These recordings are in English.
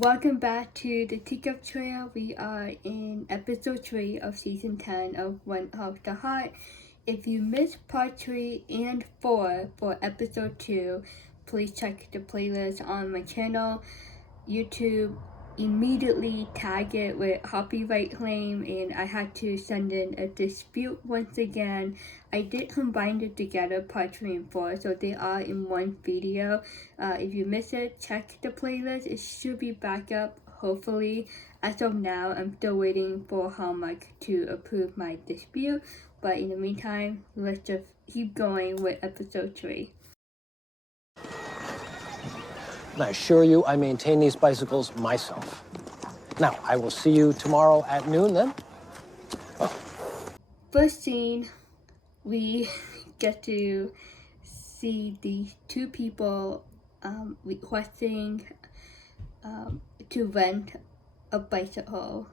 Welcome back to the Teacup Trail. We are in episode 3 of season 10 of When Calls the Heart. If you missed part 3 and 4 for episode 2, please check the playlist on my channel. YouTube immediately tagged it with copyright claim, and I had to send in a dispute once again. I did combine it together, part 3 and 4, so they are in one video. If you missed it, check the playlist. It should be back up, hopefully. As of now, I'm still waiting for Hallmark to approve my dispute, but in the meantime, let's just keep going with episode 3. And I assure you, I maintain these bicycles myself. Now, I will see you tomorrow at noon then. First scene, we get to see these two people requesting to rent a bicycle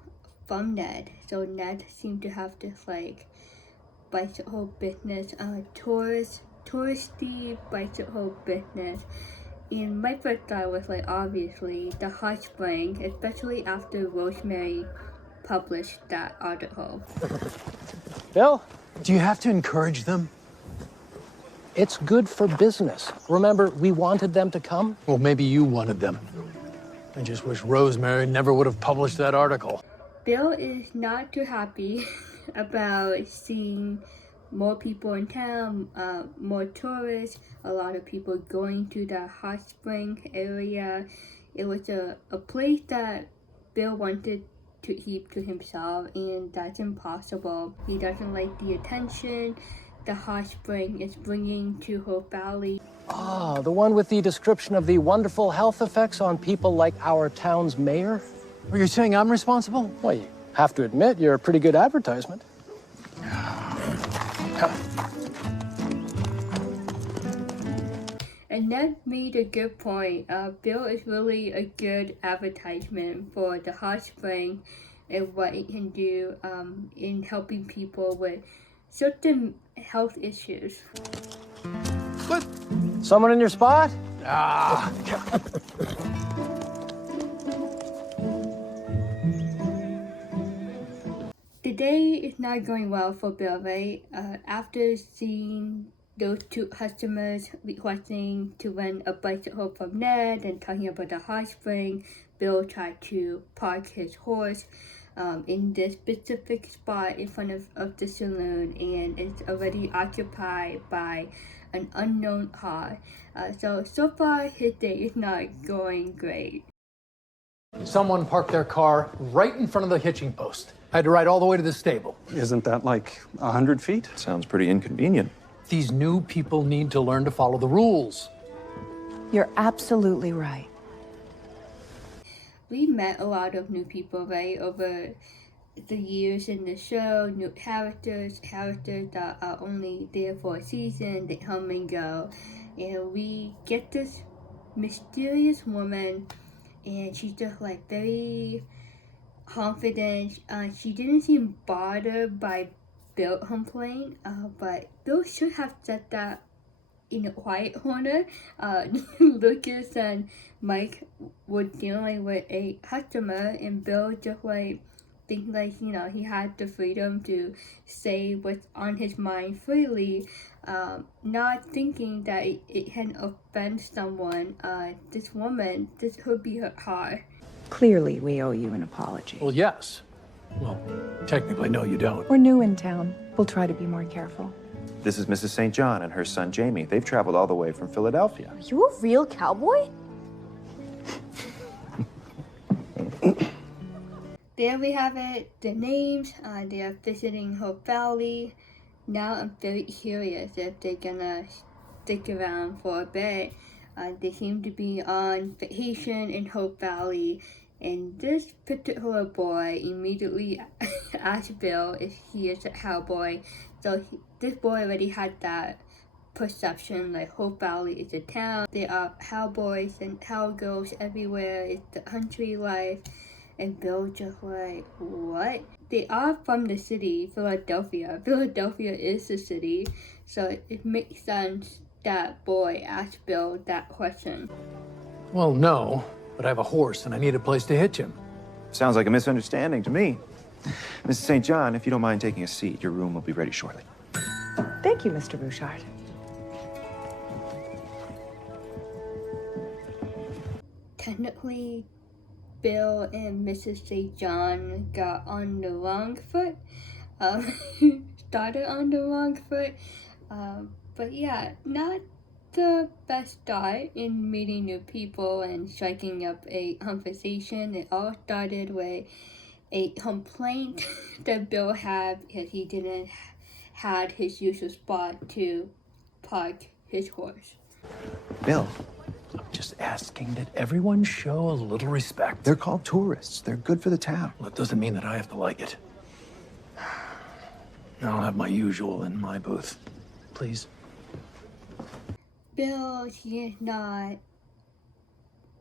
from Ned. So Ned seemed to have this bicycle business, touristy bicycle business. And my first thought was obviously the hot spring, especially after Rosemary published that article. Bill? Do you have to encourage them? It's good for business. Remember, we wanted them to come? Well, maybe you wanted them. I just wish Rosemary never would have published that article. Bill is not too happy about seeing more people in town, more tourists, a lot of people going to the hot spring area. It was a place that Bill wanted to keep to himself, and that's impossible. He doesn't like the attention the hot spring is bringing to Hope Valley. Ah, the one with the description of the wonderful health effects on people like our town's mayor? Are you saying I'm responsible? Well, you have to admit, you're a pretty good advertisement. And Ned made a good point. Bill is really a good advertisement for the hot spring and what it can do in helping people with certain health issues. What? Someone in your spot? Ah. The day is not going well for Bill, right? After seeing those two customers requesting to rent a bicycle from Ned and talking about the hot spring, Bill tried to park his horse in this specific spot in front of the saloon, and it's already occupied by an unknown car. So far his day is not going great. Someone parked their car right in front of the hitching post. I had to ride all the way to the stable. Isn't that like 100 feet? Sounds pretty inconvenient. These new people need to learn to follow the rules. You're absolutely right. We met a lot of new people, right, over the years in the show, new characters that are only there for a season, they come and go. And we get this mysterious woman, and she's just very confident. She didn't seem bothered by Bill complaint, but Bill should have said that in a quiet corner. Lucas and Mike were dealing with a customer, and Bill just think he had the freedom to say what's on his mind freely, not thinking that it can offend someone. This woman, this could be her car. Clearly, we owe you an apology. Well, yes. Well, technically, no, you don't. We're new in town. We'll try to be more careful. This is Mrs. St. John and her son, Jamie. They've traveled all the way from Philadelphia. Are you a real cowboy? There we have it, the names. They are visiting Hope Valley. Now I'm very curious if they're gonna stick around for a bit. They seem to be on vacation in Hope Valley, and this particular boy immediately asked Bill if he is a cowboy. So this boy already had that perception, Hope Valley is a town. There are cowboys and cowgirls everywhere. It's the country life. And Bill just what? They are from the city, Philadelphia. Philadelphia is the city, so it makes sense that boy asked Bill that question. Well, no. but I have a horse and I need a place to hitch him. Sounds like a misunderstanding to me. Mrs. St. John, if you don't mind taking a seat, your room will be ready shortly. Thank you, Mr. Bouchard. Technically, Bill and Mrs. St. John got on the wrong foot. Started on the wrong foot. But yeah, not the best start in meeting new people and striking up a conversation. It all started with a complaint that Bill had because he didn't had his usual spot to park his horse. Bill, Just asking that everyone show a little respect. they're called tourists. They're good for the town. Well, that doesn't mean that I have to like it. I'll have my usual in my booth. Please. Bill, he is not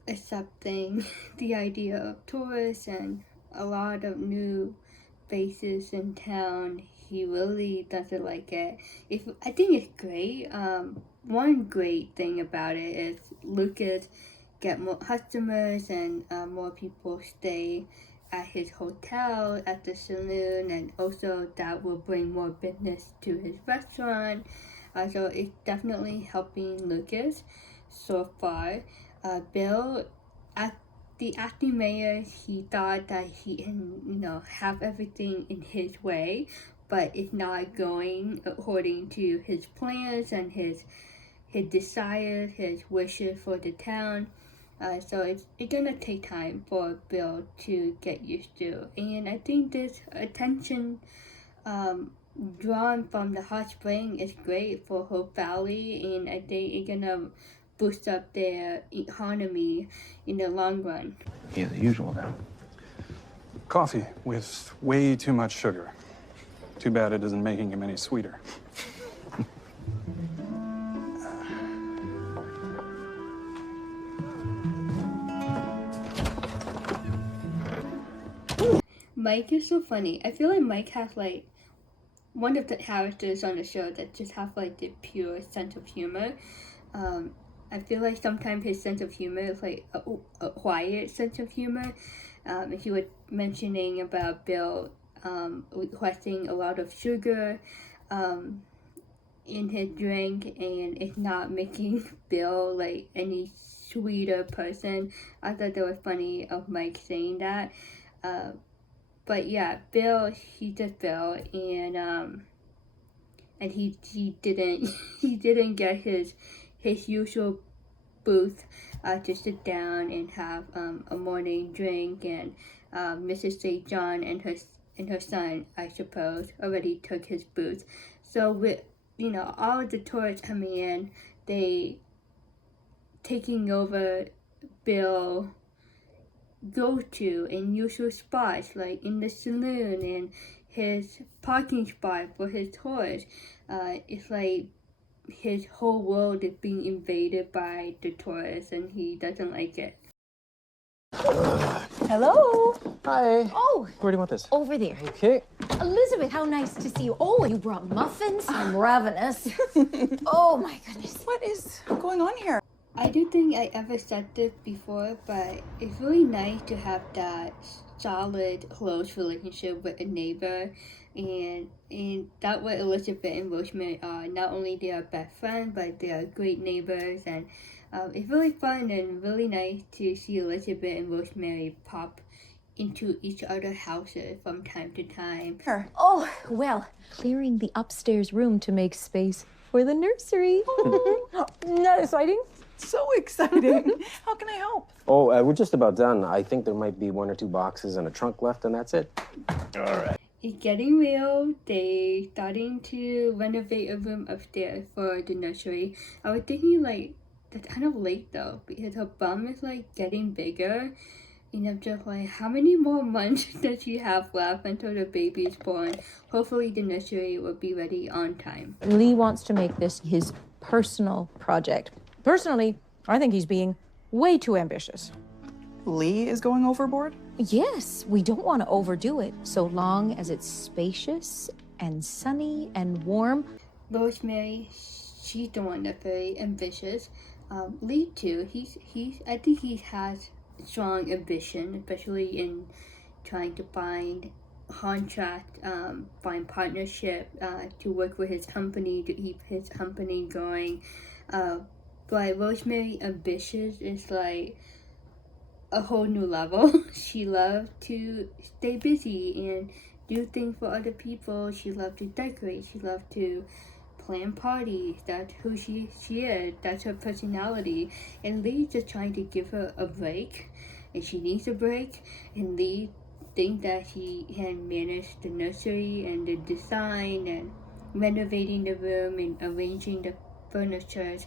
accepting the idea of tourists and a lot of new faces in town. He really doesn't like it. I think it's great. One great thing about it is Lucas get more customers and more people stay at his hotel, at the saloon, and also that will bring more business to his restaurant. So it's definitely helping Lucas so far. Bill, at the acting mayor, he thought that he can, have everything in his way, but it's not going according to his plans and his desires, his wishes for the town. So it's gonna take time for Bill to get used to. And I think this attention drawn from the hot spring is great for Hope Valley, and I think it's gonna boost up their economy in the long run. Yeah, the usual now. Coffee with way too much sugar. Too bad it isn't making him any sweeter. Mike is so funny. I feel like Mike has one of the characters on the show that just have the pure sense of humor. I feel like sometimes his sense of humor is a quiet sense of humor. If you were mentioning about Bill requesting a lot of sugar in his drink, and it's not making Bill any sweeter person. I thought that was funny of Mike saying that. But yeah, Bill, he just Bill, and he didn't get his usual booth to sit down and have a morning drink, and Mrs. St. John and her son, I suppose, already took his booth. So with all of the tourists coming in, they taking over Bill go-to and usual spots in the saloon and his parking spot for his horse. It's his whole world is being invaded by the tourists, and he doesn't like it. Hello. Hi. Oh, Where do you want this? over there. Okay. Elizabeth, how nice to see you. Oh, you brought muffins? I'm ravenous. Oh, my goodness. What is going on here? I do think I ever said this before, but it's really nice to have that solid, close relationship with a neighbor, and that what Elizabeth and Rosemary are. Not only they are best friends, but they are great neighbors, and it's really fun and really nice to see Elizabeth and Rosemary pop into each other's houses from time to time. Sure. Oh, well, clearing the upstairs room to make space for the nursery. Not exciting? So exciting. How can I help? Oh, we're just about done. I think there might be 1 or 2 boxes and a trunk left, and that's it. All right. It's getting real. They starting to renovate a room upstairs for the nursery. I was thinking that's kind of late though, because her bum is getting bigger. And I'm just how many more months does she have left until the baby is born? Hopefully the nursery will be ready on time. Lee wants to make this his personal project. Personally, I think he's being way too ambitious. Lee is going overboard? Yes, we don't want to overdo it, so long as it's spacious and sunny and warm. Rosemary, she's the one that's very ambitious. Lee too. I think he has strong ambition, especially in trying to find contract, find partnership to work with his company, to keep his company going. But Rosemary Ambitious is like a whole new level. She loves to stay busy and do things for other people. She loves to decorate. She loves to plan parties. That's who she is. That's her personality. And Lee's just trying to give her a break, and she needs a break. And Lee thinks that he can manage the nursery and the design and renovating the room and arranging the furniture.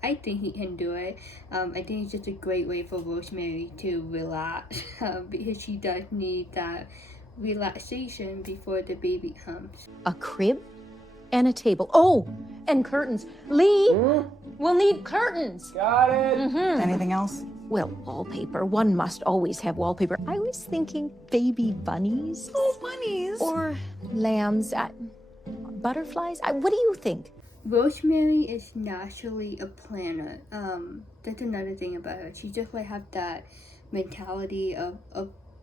I think he can do it. I think it's just a great way for Rosemary to relax because she does need that relaxation before the baby comes. A crib and a table. Oh, and curtains. Lee, we'll need curtains. Got it. Anything else? Well, wallpaper. One must always have wallpaper. I was thinking baby bunnies. Oh, bunnies. Or lambs. Butterflies. What do you think? Rosemary is naturally a planner. That's another thing about her. She just like have that mentality of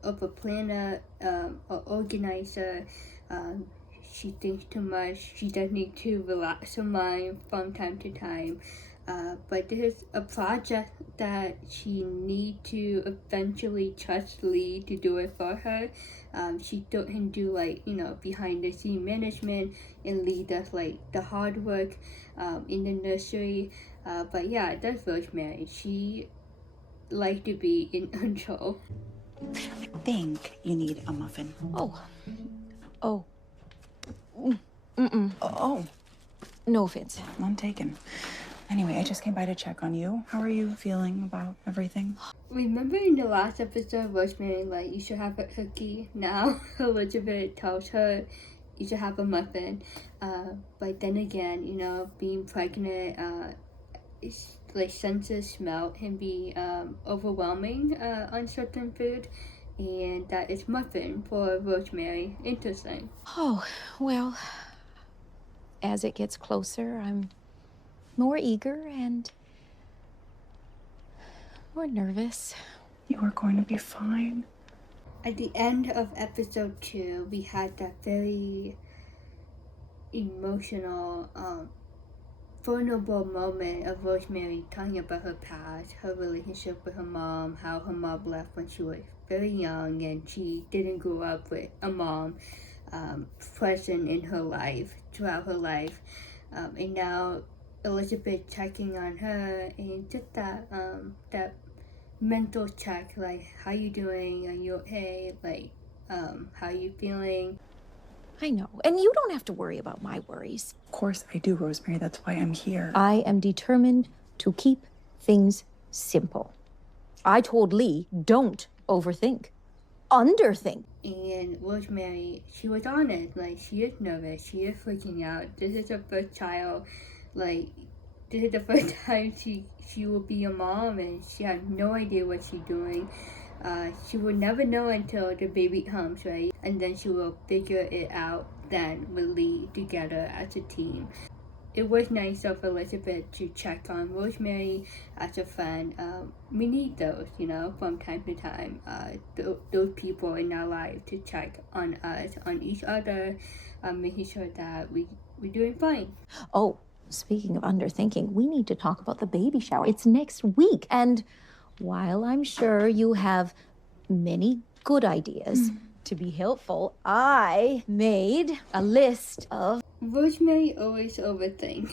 a planner, an organizer. She thinks too much. She does need to relax her mind from time to time. But there's a project that she need to eventually trust Lee to do it for her. She can do like, behind the scene management, and Lee does like the hard work in the nursery. But yeah, that's Rosemary. She like to be in control. I think you need a muffin. Oh. Oh. No offense. None taken. Anyway, I just came by to check on you. How are you feeling about everything? Remember in the last episode, Rosemary, like, you should have a cookie. Now Elizabeth tells her you should have a muffin. But then again, being pregnant, it's like sense of smell can be overwhelming on certain food. And that is muffin for Rosemary. Interesting. Oh, well, as it gets closer, I'm more eager and more nervous. You are going to be fine. At the end of episode 2, we had that very emotional, vulnerable moment of Rosemary talking about her past, her relationship with her mom, how her mom left when she was very young and she didn't grow up with a mom present in her life, throughout her life. And now Elizabeth checking on her, and just that mental check, like, how you doing? Are you okay? Like, how you feeling? I know, and you don't have to worry about my worries. Of course I do, Rosemary. That's why I'm here. I am determined to keep things simple. I told Lee, don't overthink. Underthink. And Rosemary, she was honest. Like, she is nervous. She is freaking out. This is her first child. Like, this is the first time she will be a mom, and she has no idea what she's doing. She will never know until the baby comes, right? And then she will figure it out then with Lee together as a team. It was nice of Elizabeth to check on Rosemary as a friend. We need those, from time to time. Those people in our life to check on us, on each other, making sure that we're doing fine. Oh, speaking of underthinking, we need to talk about the baby shower. It's next week. And while I'm sure you have many good ideas to be helpful, I made a list of... Rosemary always overthinks.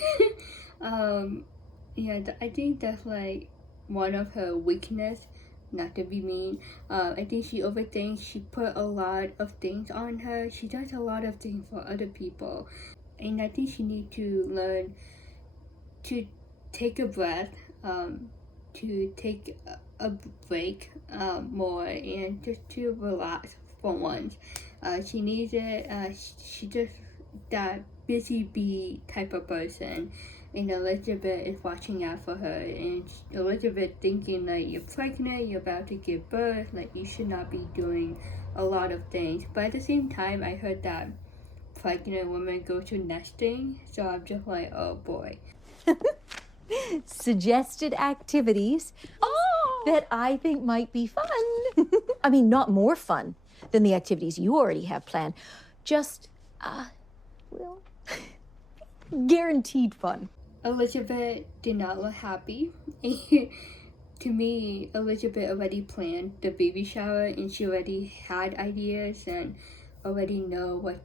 I think that's like one of her weakness, not to be mean. I think she overthinks. She put a lot of things on her. She does a lot of things for other people. And I think she needs to learn to take a breath, to take a break more, and just to relax for once. She needs it. She just that busy bee type of person, and Elizabeth is watching out for her, and Elizabeth thinking like, you're pregnant, you're about to give birth, like you should not be doing a lot of things. But at the same time, I heard that pregnant women go to nesting, so I'm just like, oh boy. Suggested activities. Oh, that I think might be fun. I mean, not more fun than the activities you already have planned. Just, well, guaranteed fun. Elizabeth did not look happy. To me, Elizabeth already planned the baby shower and she already had ideas and already know what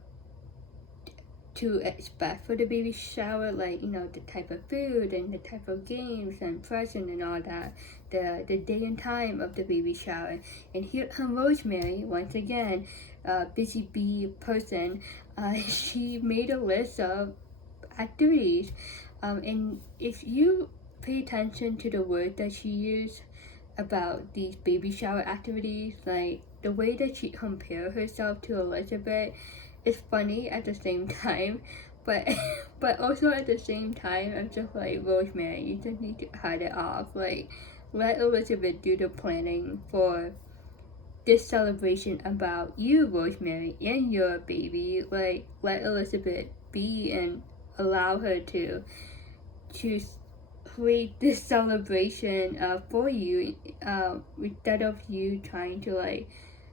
to expect for the baby shower, like, you know, the type of food and the type of games and present and all that, the day and time of the baby shower. And here comes Rosemary, once again, busy bee person. She made a list of activities, and if you pay attention to the word that she used about these baby shower activities, like the way that she compared herself to Elizabeth, it's funny at the same time, but also at the same time, I'm just like, Rosemary, you just need to cut it off. Like, let Elizabeth do the planning for this celebration about you, Rosemary, and your baby. Like, let Elizabeth be and allow her to create this celebration for you, instead of you trying to like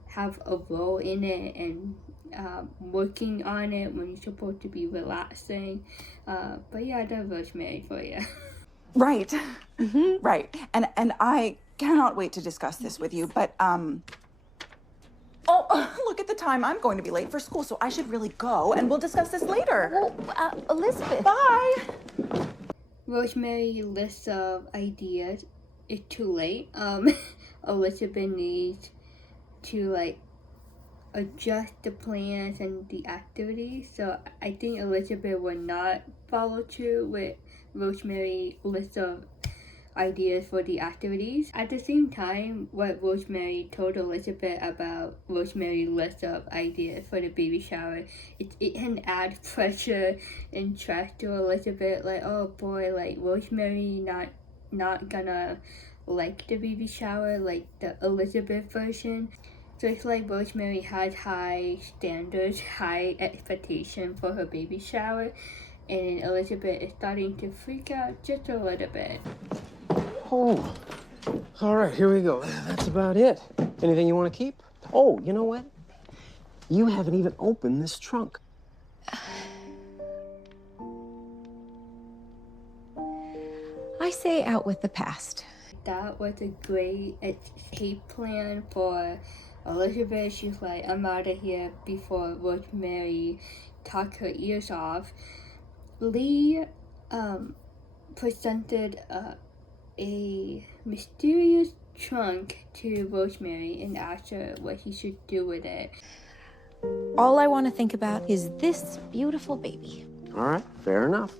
have a role in it and working on it when you're supposed to be relaxing. But yeah, that's Rosemary for you. Right. Right. And I cannot wait to discuss this with you, but oh, look at the time. I'm going to be late for school, so I should really go, and we'll discuss this later. Well, Elizabeth. Bye. Rosemary list of ideas is too late. Elizabeth needs to like adjust the plans and the activities. So I think Elizabeth will not follow through with Rosemary's list of ideas for the activities. At the same time, what Rosemary told Elizabeth about Rosemary's list of ideas for the baby shower, it can add pressure and stress to Elizabeth. Like, oh boy, like Rosemary not gonna like the baby shower like the Elizabeth version. So it's like Rosemary has high standards, high expectation for her baby shower, and Elizabeth is starting to freak out just a little bit. Oh, all right, here we go. That's about it. Anything you want to keep? Oh, you know what? You haven't even opened this trunk. I say out with the past. That was a great escape plan for Elizabeth. She's like, I'm out of here before Rosemary talked her ears off. Lee presented a mysterious trunk to Rosemary and asked her what he should do with it. All I want to think about is this beautiful baby. All right, fair enough.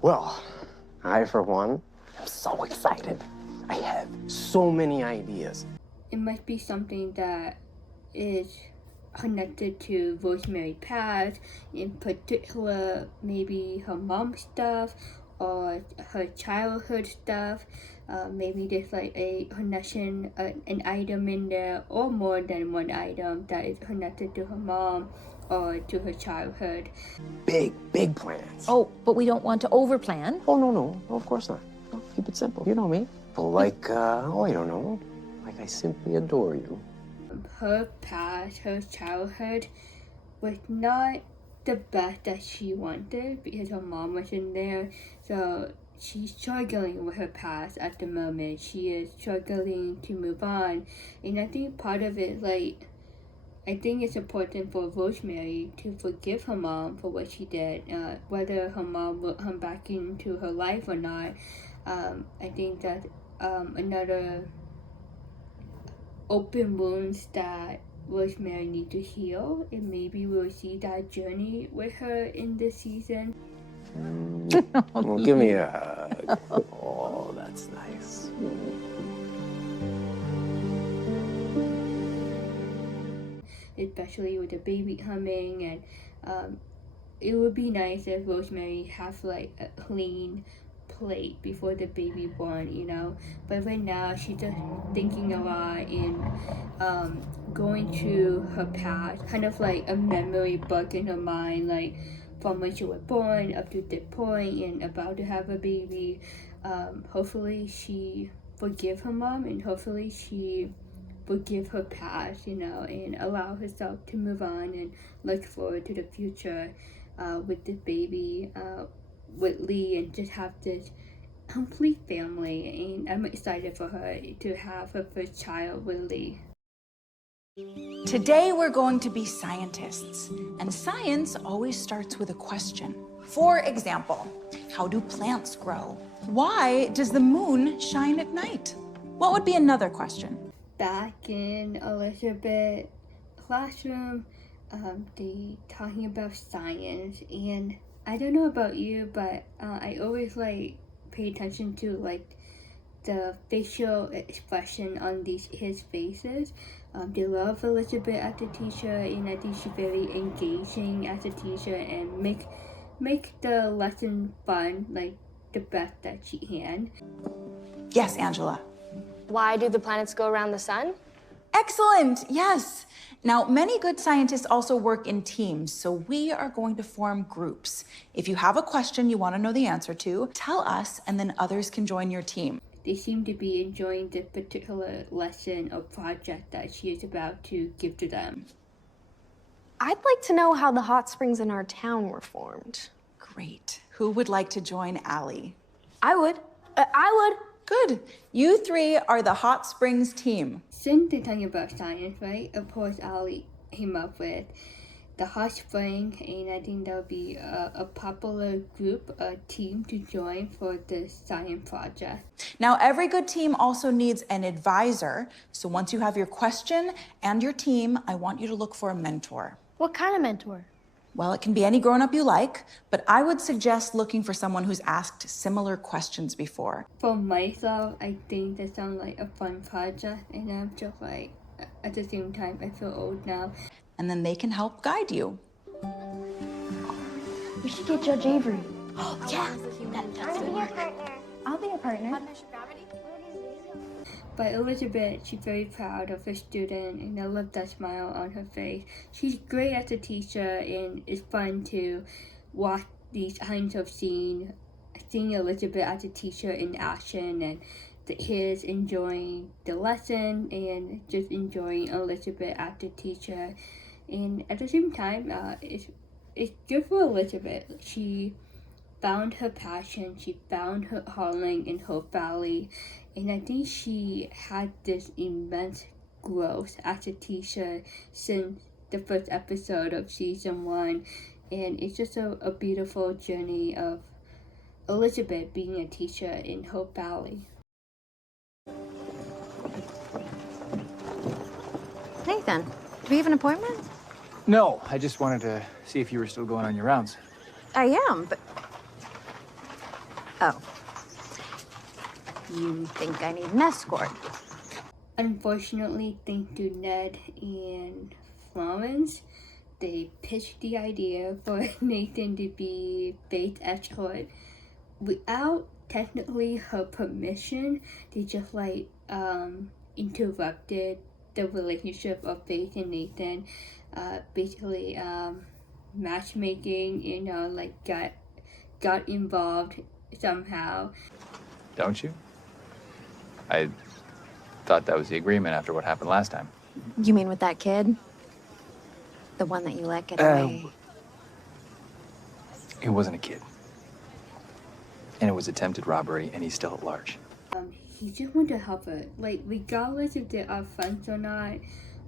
Well, I, for one, am so excited. I have so many ideas. It must be something that is connected to Rosemary's past, in particular, maybe her mom's stuff or her childhood stuff. Maybe there's like a connection, an item in there, or more than one item that is connected to her mom or to her childhood. Big plans. Oh, but we don't want to overplan. Oh, no, of course not. No, keep it simple. You know me. Like, oh, I don't know. Like, I simply adore you. Her past, her childhood was not the best that she wanted because her mom wasn't there. So she's struggling with her past at the moment. She is struggling to move on. And I think part of it, like, I think it's important for Rosemary to forgive her mom for what she did. Whether her mom will come back into her life or not, I think that another open wounds that Rosemary needs to heal, and maybe we'll see that journey with her in this season. Well, give me a hug. Oh, that's nice. Especially with the baby coming, and it would be nice if Rosemary has like a clean plate before the baby born, you know. But right now she's just thinking a lot and going through her past, kind of like a memory book in her mind, like from when she was born up to this point and about to have a baby. Hopefully she forgive her mom, and hopefully she forgive her past, and allow herself to move on and look forward to the future with the baby, with Lee, and just have this complete family. And I'm excited for her to have her first child with Lee. Today we're going to be scientists, and science always starts with a question. For example, how do plants grow? Why does the moon shine at night? What would be another question? Back in Elizabeth classroom, they talking about science, and I don't know about you, but I always pay attention to the facial expression on his faces. They love Elizabeth as a teacher, and I think she's very engaging as a teacher and make the lesson fun, the best that she can. Yes, Angela. Why do the planets go around the sun? Excellent, yes. Now, many good scientists also work in teams, so we are going to form groups. If you have a question you want to know the answer to, tell us, and then others can join your team. They seem to be enjoying the particular lesson or project that she is about to give to them. I'd like to know how the hot springs in our town were formed. Great. Who would like to join Allie? I would. I would. Good. You three are the Hot Springs team. Since they're talking about science, right? Of course, Allie came up with the hot spring, and I think that'll be a popular group, a team to join for the science project. Now, every good team also needs an advisor. So once you have your question and your team, I want you to look for a mentor. What kind of mentor? Well, it can be any grown-up you like, but I would suggest looking for someone who's asked similar questions before. For myself, I think that sounds like a fun project, and I'm just at the same time, I feel old now. And then they can help guide you. We should get Judge Avery. Oh, yeah. I'll be a partner. But Elizabeth, she's very proud of her student, and I love that smile on her face. She's great as a teacher, and it's fun to watch these kinds of seeing Elizabeth as a teacher in action, and the kids enjoying the lesson and just enjoying Elizabeth as a teacher. And at the same time, it's good for Elizabeth. She found her passion, she found her calling in Hope Valley, and I think she had this immense growth as a teacher since the first episode of season 1, and it's just a beautiful journey of Elizabeth being a teacher in Hope Valley. Nathan, do we have an appointment? No, I just wanted to see if you were still going on your rounds. I am, but... Oh. You think I need an escort? Unfortunately, thanks to Ned and Florence, they pitched the idea for Nathan to be Faith's escort without technically her permission. They just interrupted the relationship of Faith and Nathan, basically matchmaking, got involved somehow. Don't you? I thought that was the agreement after what happened last time. You mean with that kid? The one that you let get away? He wasn't a kid. And it was attempted robbery, and he's still at large. He just wanted to help her. Regardless if they are friends or not,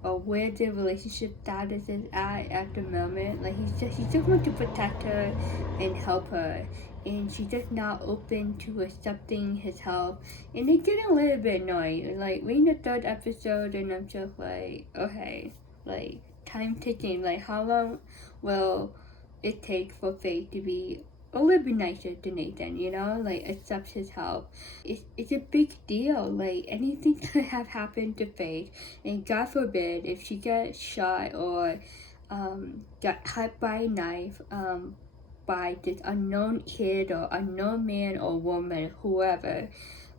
or where their relationship status is at the moment, he just wants to protect her and help her. And she's just not open to accepting his help. And it's getting a little bit annoying. We're in the 3rd episode, and I'm just okay, time ticking. How long will it take for Faith to be a little bit nicer to Nathan, accept his help? It's a big deal. Anything could have happened to Faith, and God forbid if she gets shot or got cut by a knife by this unknown kid or unknown man or woman, whoever.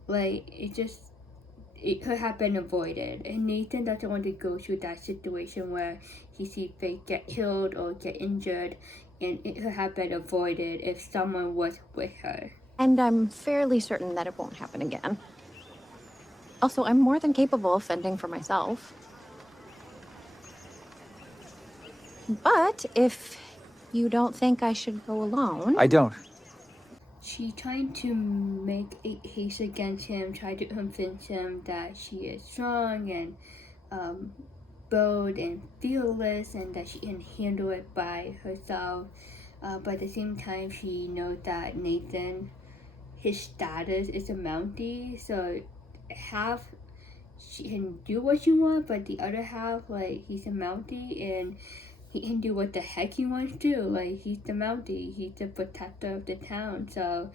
It could have been avoided, and Nathan doesn't want to go through that situation where he sees Faith get killed or get injured, and it could have been avoided if someone was with her. And I'm fairly certain that it won't happen again. Also, I'm more than capable of fending for myself. But if you don't think I should go alone... I don't. She trying to make a case against him, try to convince him that she is strong and bold and fearless and that she can handle it by herself. But at the same time, she knows that Nathan, his status is a Mountie, so half she can do what she wants, but the other half, like, he's a Mountie and he can do what the heck he wants to. Like, he's the Mountie, he's the protector of the town. So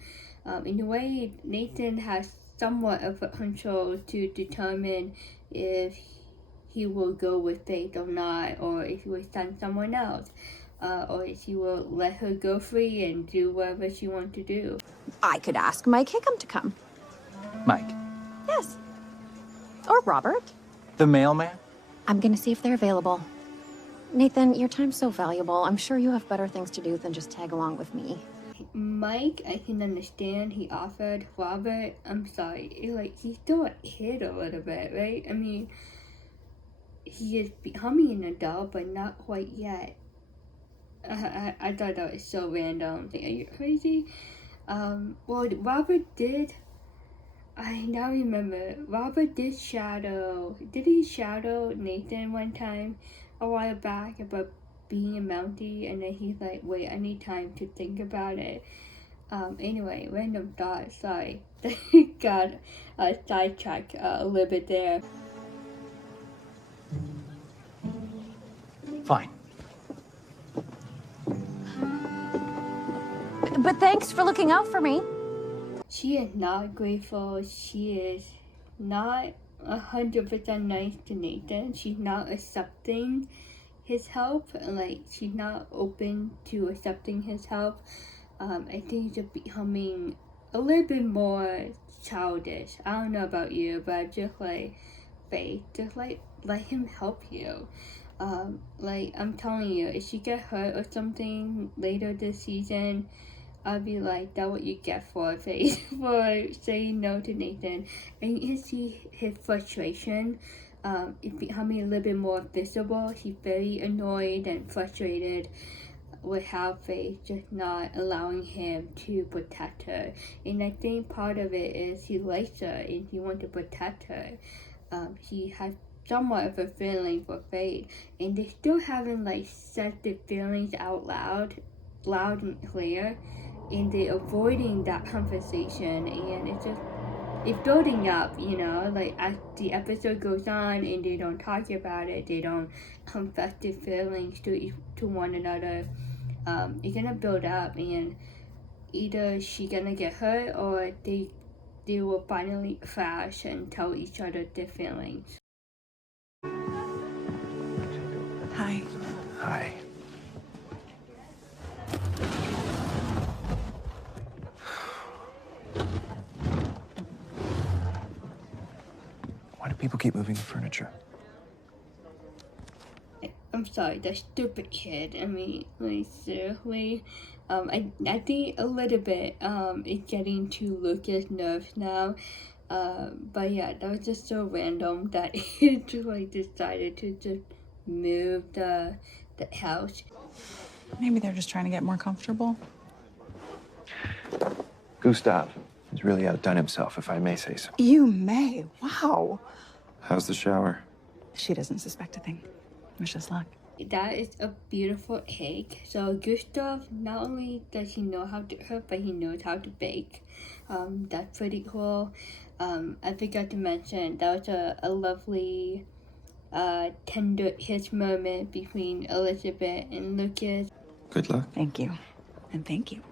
in a way, Nathan has somewhat of a control to determine if he will go with Faith or not, or if he will send someone else, or if he will let her go free and do whatever she wants to do. I could ask Mike Hickam to come. Mike. Yes. Or Robert. The mailman? I'm gonna see if they're available. Nathan, your time's so valuable. I'm sure you have better things to do than just tag along with me. Mike, I can understand he offered. Robert, I'm sorry, like, he's still a kid a little bit, right? I mean, he is becoming an adult, but not quite yet. I thought that was so random. Are you crazy? Well, Robert did... I now remember, Robert did he shadow Nathan one time a while back about being a Mountie, and then he's like, wait, I need time to think about it. Anyway, random thought, sorry. Got sidetracked a little bit there. Fine. But thanks for looking out for me. She is not grateful. She is not 100% nice to Nathan. She's not accepting his help. Like, she's not open to accepting his help. I think she's becoming a little bit more childish. I don't know about you, but just like, Faith, just like, let him help you. Like, I'm telling you, if she get hurt or something later this season, I'll be like, that's what you get for Faith, for saying no to Nathan. And you can see his frustration. It's becoming a little bit more visible. He's very annoyed and frustrated with how Faith just not allowing him to protect her. And I think part of it is he likes her and he wants to protect her. He has somewhat of a feeling for Faith, and they still haven't like said the feelings out loud and clear. And they're avoiding that conversation, and it's building up, you know, like as the episode goes on and they don't talk about it, they don't confess their feelings to one another, it's gonna build up, and either she gonna get hurt or they will finally crash and tell each other their feelings. Hi. Hi. Why do people keep moving the furniture? I'm sorry, that stupid kid. I mean, like, seriously. I think a little bit, it's getting to Lucas' nerves now. But yeah, that was just so random that he just like decided to just move the house. Maybe they're just trying to get more comfortable. Gustav has really outdone himself, if I may say so. You may. Wow. How's the shower? She doesn't suspect a thing. Wish us luck. That is a beautiful egg. So Gustav, not only does he know how to cook, but he knows how to bake. That's pretty cool. I forgot to mention, that was a lovely, tender kiss moment between Elizabeth and Lucas. Good luck. Thank you. And thank you.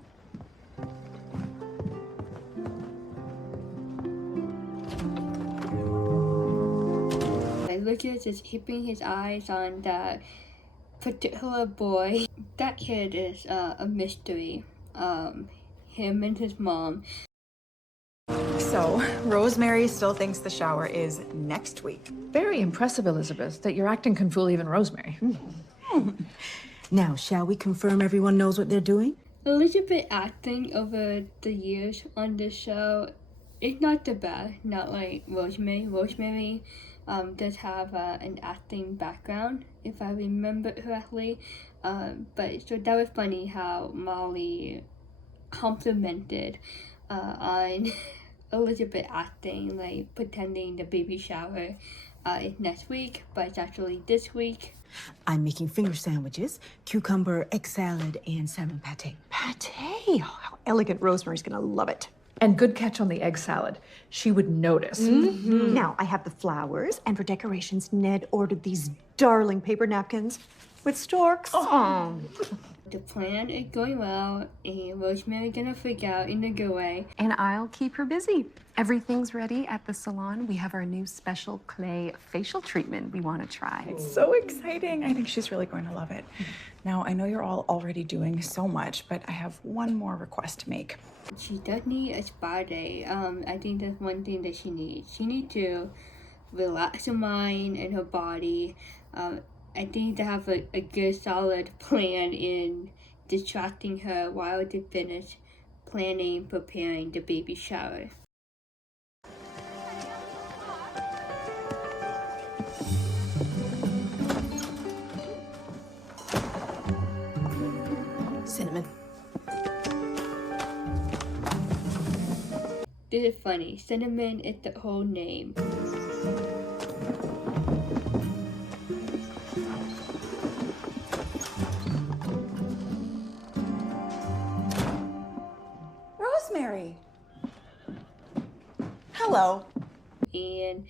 Lucas is keeping his eyes on that particular boy. That kid is a mystery. Him and his mom. So, Rosemary still thinks the shower is next week. Very impressive, Elizabeth, that your acting can fool even Rosemary. Now, shall we confirm everyone knows what they're doing? Elizabeth acting over the years on the show is not the best, not like Rosemary. Rosemary does have an acting background, if I remember correctly. But so that was funny how Molly complimented on Elizabeth acting, like pretending the baby shower is next week, but it's actually this week. I'm making finger sandwiches, cucumber, egg salad, and salmon pate. Pate? Oh, how elegant. Rosemary's gonna love it. And good catch on the egg salad. She would notice. Now, I have the flowers, and for decorations, Ned ordered these darling paper napkins with storks. Oh. The plan is going well, and Rosemary's gonna freak out in a good way. And I'll keep her busy. Everything's ready at the salon. We have our new special clay facial treatment we want to try. It's so exciting. I think she's really going to love it. Now, I know you're all already doing so much, but I have one more request to make. She does need a spa day. I think that's one thing that she needs. She needs to relax her mind and her body. I think to have a good solid plan in distracting her while they finish planning, preparing the baby shower. Cinnamon. This is funny. Cinnamon is the whole name. Rosemary. Hello. And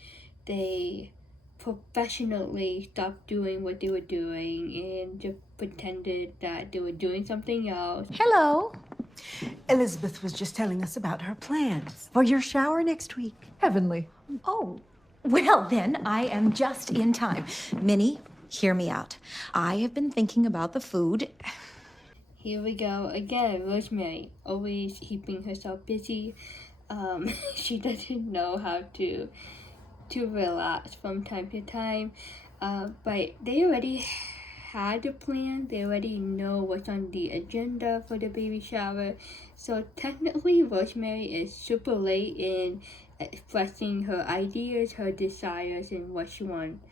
they professionally stopped doing what they were doing and just pretended that they were doing something else. Hello. Elizabeth was just telling us about her plans for your shower next week. Heavenly. Oh, well then, I am just in time. Minnie, hear me out. I have been thinking about the food. Here we go again. Rosemary, always keeping herself busy. She doesn't know how to relax from time to time. But they already had a plan. They already know what's on the agenda for the baby shower. So technically, Rosemary is super late in expressing her ideas, her desires, and what she wants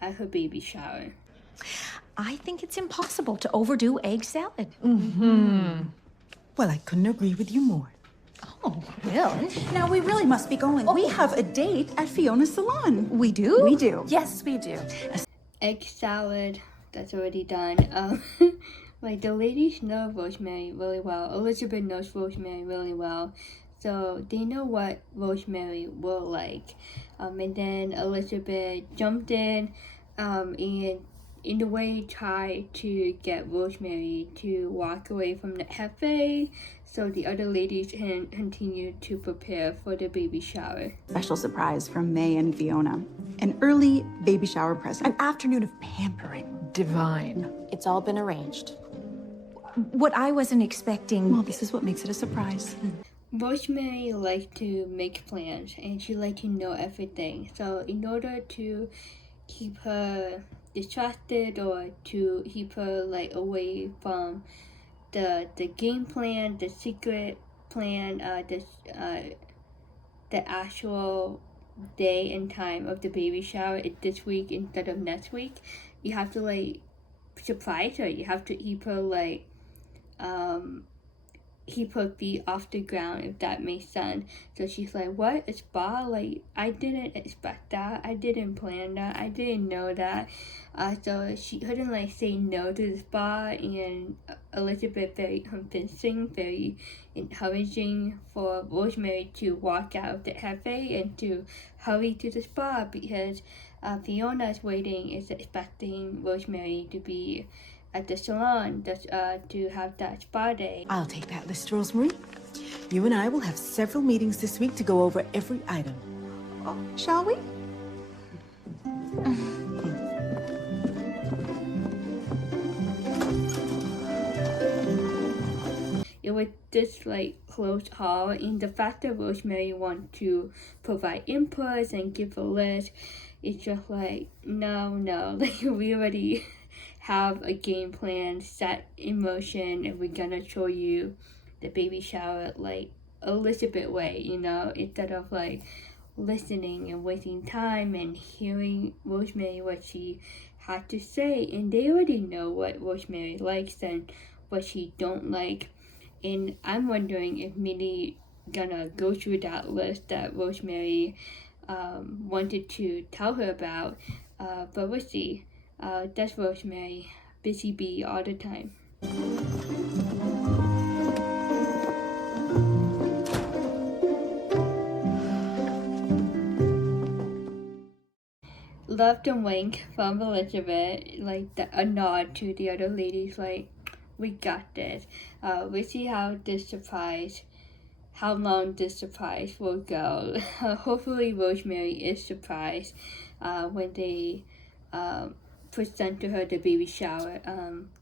at her baby shower. I think it's impossible to overdo egg salad. Well, I couldn't agree with you more. Oh, well. Now we really must be going. We have a date at Fiona's salon. We do? We do. Yes, we do. Egg salad, that's already done. Like the ladies know Rosemary really well. Elizabeth knows Rosemary really well. So they know what Rosemary will like. And then Elizabeth jumped in and in a way tried to get Rosemary to walk away from the cafe so the other ladies can continue to prepare for the baby shower. Special surprise from May and Fiona. An early baby shower present. An afternoon of pampering. Divine. It's all been arranged. What I wasn't expecting... Well, this is what makes it a surprise. Rosemary likes to make plans and she likes to know everything. So in order to keep her distracted or to keep her like away from the game plan, the secret plan, the actual day and time of the baby shower is this week instead of next week, you have to like surprise her. You have to keep her like keep her feet off the ground, if that makes sense. So she's like, what, a spa? Like, I didn't expect that. I didn't plan that. I didn't know that. So she couldn't like say no to the spa, and Elizabeth very convincing, very encouraging for Rosemary to walk out of the cafe and to hurry to the spa because Fiona's waiting, is expecting Rosemary to be at the salon to have that spa day. I'll take that list, Rosemary. You and I will have several meetings this week to go over every item. Oh, shall we? It was this like close call, and the fact that Rosemary wants to provide inputs and give a list, it's just like no, like we already have a game plan set in motion, and we're gonna show you the baby shower like Elizabeth way, you know, instead of like listening and wasting time and hearing Rosemary what she had to say. And they already know what Rosemary likes and what she don't like. And I'm wondering if Minnie gonna go through that list that Rosemary wanted to tell her about. But we'll see. That's Rosemary, busy bee all the time. Loved a wink from Elizabeth, like a nod to the other ladies, like, we got this. We'll see how long this surprise will go. Hopefully Rosemary is surprised when they present to her the baby shower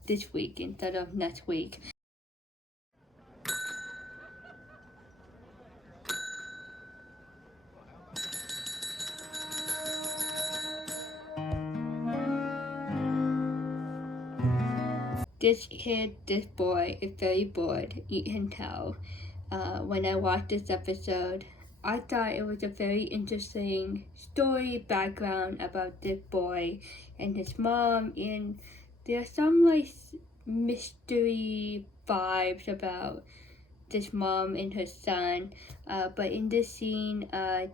this week instead of next week. This boy is very bored, you can tell. When I watched this episode, I thought it was a very interesting story background about this boy and his mom, and there's some like mystery vibes about this mom and her son. But in this scene,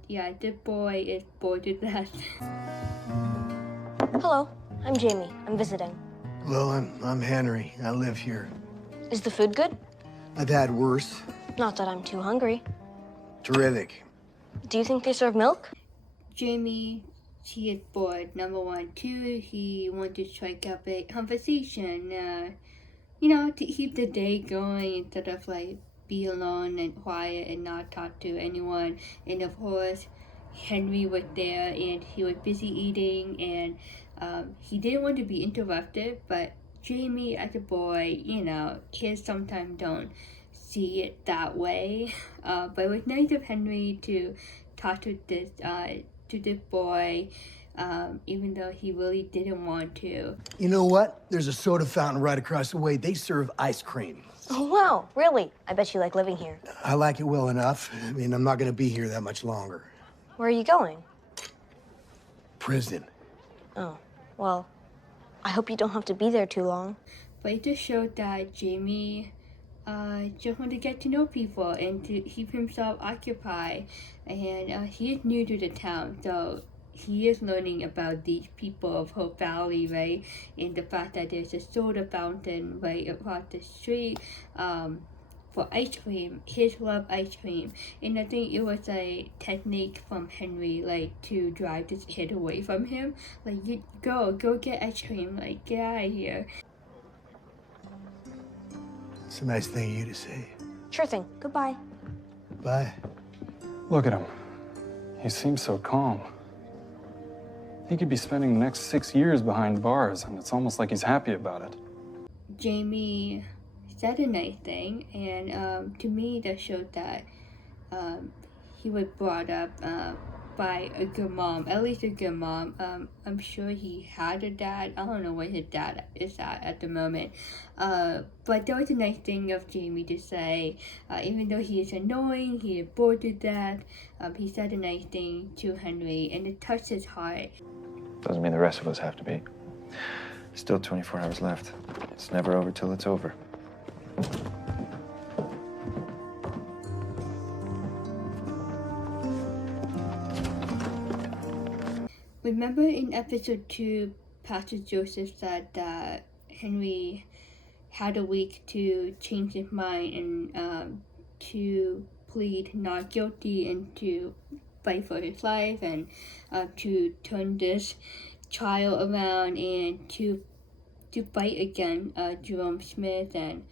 yeah, this boy is bored to death. Hello, I'm Jamie. I'm visiting. Hello, I'm Henry. I live here. Is the food good? I've had worse. Not that I'm too hungry. Terrific. Do you think they serve milk? Jamie, he is bored, number one. Two, he wants to strike up a conversation, you know, to keep the day going instead of like be alone and quiet and not talk to anyone. And of course, Henry was there and he was busy eating, and he didn't want to be interrupted, but Jamie as a boy, you know, kids sometimes don't see it that way. But it was nice of Henry to talk to this boy, even though he really didn't want to. You know what? There's a soda fountain right across the way. They serve ice cream. Oh, wow. Really? I bet you like living here. I like it well enough. I mean, I'm not going to be here that much longer. Where are you going? Prison. Oh, well, I hope you don't have to be there too long. But it just showed that Jamie just want to get to know people and to keep himself occupied. And he is new to the town, so he is learning about these people of Hope Valley, right? And the fact that there's a soda fountain right across the street for ice cream. His love ice cream. And I think it was a technique from Henry, like, to drive this kid away from him. Like, you go get ice cream, like, get out of here. It's a nice thing of you to say. Sure thing. Goodbye. Bye. Look at him. He seems so calm. He could be spending the next 6 years behind bars, and it's almost like he's happy about it. Jamie said a nice thing, and to me that showed that he was brought up by a good mom, at least a good mom. I'm sure he had a dad. I don't know where his dad is at the moment. But that was a nice thing of Jamie to say. Even though he is annoying, he is bored to death, he said a nice thing to Henry, and it touched his heart. Doesn't mean the rest of us have to be. Still 24 hours left. It's never over till it's over. Remember in episode 2, Pastor Joseph said that Henry had a week to change his mind and to plead not guilty and to fight for his life and to turn this trial around and to fight against Jerome Smith and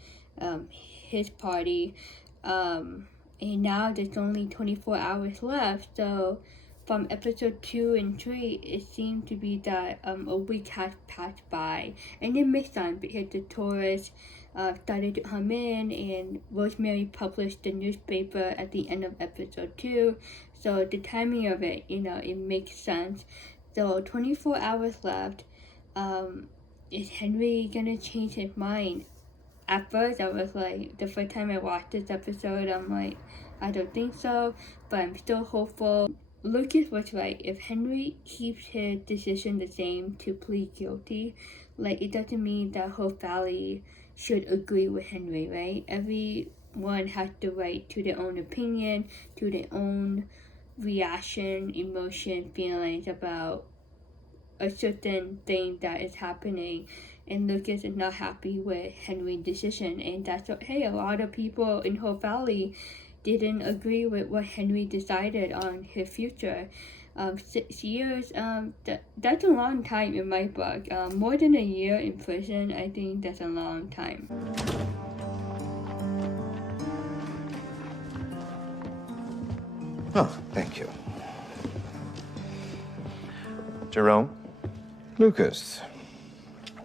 his party. And now there's only 24 hours left, so from episode 2 and 3, it seemed to be that a week has passed by. And it makes sense because the tourists started to come in, and Rosemary published the newspaper at the end of episode 2. So the timing of it, you know, it makes sense. So 24 hours left. is Henry gonna change his mind? At first, I was like, the first time I watched this episode, I'm like, I don't think so, but I'm still hopeful. Lucas was right. If Henry keeps his decision the same to plead guilty, like, it doesn't mean that whole family should agree with Henry, right? Everyone has the right to their own opinion, to their own reaction, emotion, feelings about a certain thing that is happening, and Lucas is not happy with Henry's decision, and that's okay. A lot of people in Hope Valley didn't agree with what Henry decided on his future. 6 years, that's a long time in my book. More than a year in prison, I think that's a long time. Oh, thank you. Jerome? Lucas,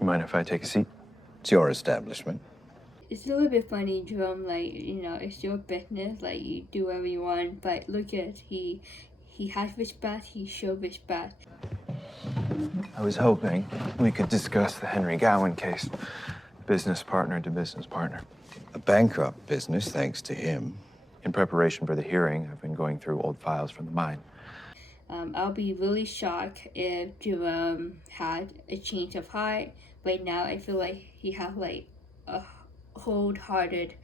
You mind if I take a seat? it's your establishment. It's a little bit funny, Jerome, like, you know, it's your business, like, you do whatever you want, but Lucas, he has respect, he shows respect. I was hoping we could discuss the Henry Gowan case, business partner to business partner. A bankrupt business, thanks to him. In preparation for the hearing, I've been going through old files from the mine. I'll be really shocked if Jerome had a change of heart. Right now, I feel like he has like a cold-hearted